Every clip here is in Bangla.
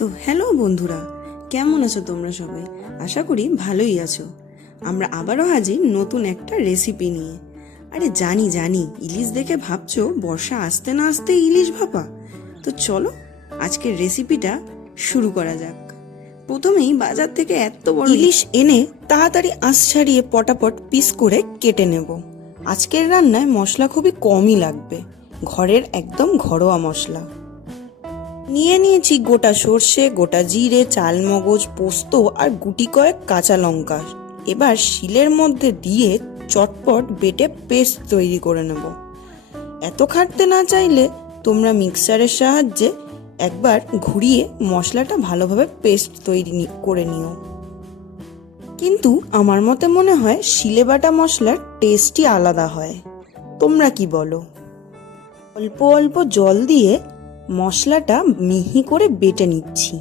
তো হ্যালো বন্ধুরা, কেমন আছো তোমরা সবাই? আশা করি ভালোই আছো। আমরা আবারও হাজির নতুন একটা রেসিপি নিয়ে। আরে জানি জানি, ইলিশ দেখে ভাবছো বর্ষা আসতে না আসতে ইলিশ ভাপা। তো চলো আজকের রেসিপিটা শুরু করা যাক। প্রথমেই বাজার থেকে এত বড় ইলিশ এনে তাড়াতাড়ি আঁশ ছাড়িয়ে পটাপট পিস করে কেটে নেব। আজকের রান্নায় মশলা খুবই কমই লাগবে, ঘরের একদম ঘরোয়া মশলা। নিয়ে নিয়েছি গোটা সর্ষে, গোটা জিরে, চালমগজ, পোস্ত আর গুটি কয়েক কাঁচা লঙ্কা। এবার শিলের মধ্যে দিয়ে চটপট বেটে পেস্ট তৈরি করে নেব। এত খাটতে না চাইলে তোমরা মিক্সারের সাহায্যে একবার ঘুরিয়ে মশলাটা ভালোভাবে পেস্ট তৈরি করে নিও। কিন্তু আমার মতে মনে হয় শিলে বাটা মশলার টেস্টই আলাদা হয়। তোমরা কি বলো? অল্প অল্প জল দিয়ে মশলাটা মিহি করে বেটে নিচ্ছি।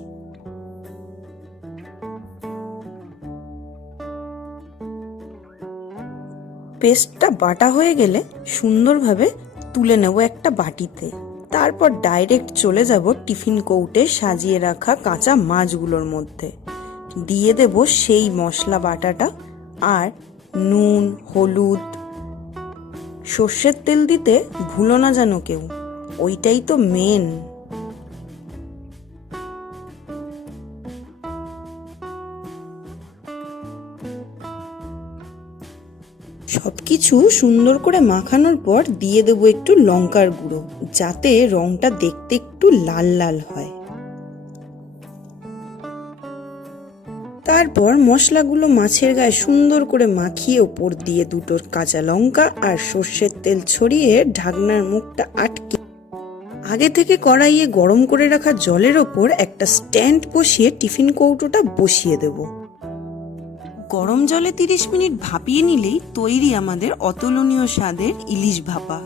পেস্টটা বাটা হয়ে গেলে সুন্দরভাবে তুলে নেব একটা বাটিতে। তারপর ডাইরেক্ট চলে যাব টিফিন কৌটে সাজিয়ে রাখা কাঁচা মাছগুলোর মধ্যে। দিয়ে দেব সেই মশলা বাটাটা, আর নুন, হলুদ, সর্ষের তেল দিতে ভুলো না যেন কেউ, ওইটাই তো মেন। সবকিছু সুন্দর করে মাখানোর পর দিয়ে দেবো একটু লঙ্কার গুঁড়ো, যাতে রংটা দেখতে একটু লাল লাল হয়। তারপর মশলাগুলো মাছের গায়ে সুন্দর করে মাখিয়ে ওপর দিয়ে দুটো কাঁচা লঙ্কা আর সর্ষের তেল ছড়িয়ে ঢাকনার মুখটা আটকে আগে থেকে কড়াইয়ে গরম করে রাখা জলের ওপর একটা স্ট্যান্ড বসিয়ে টিফিন কৌটোটা বসিয়ে দেব। গরম জলে 30 মিনিট ভাপিয়ে নিলেই তৈরি আমাদের অতুলনীয় স্বাদের ইলিশ ভাপা।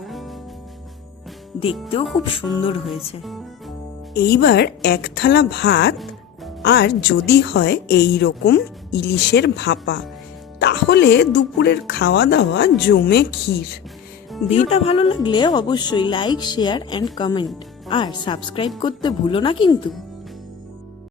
দেখতেও খুব সুন্দর হয়েছে। এইবার এক থালা ভাত, আর যদি হয় এই রকম ইলিশের ভাপা, তাহলে দুপুরের খাওয়া দাওয়া জমে ক্ষীর। ভিডিওটা ভালো লাগলে অবশ্যই লাইক, শেয়ার অ্যান্ড কমেন্ট, আর সাবস্ক্রাইব করতে ভুলো না কিন্তু।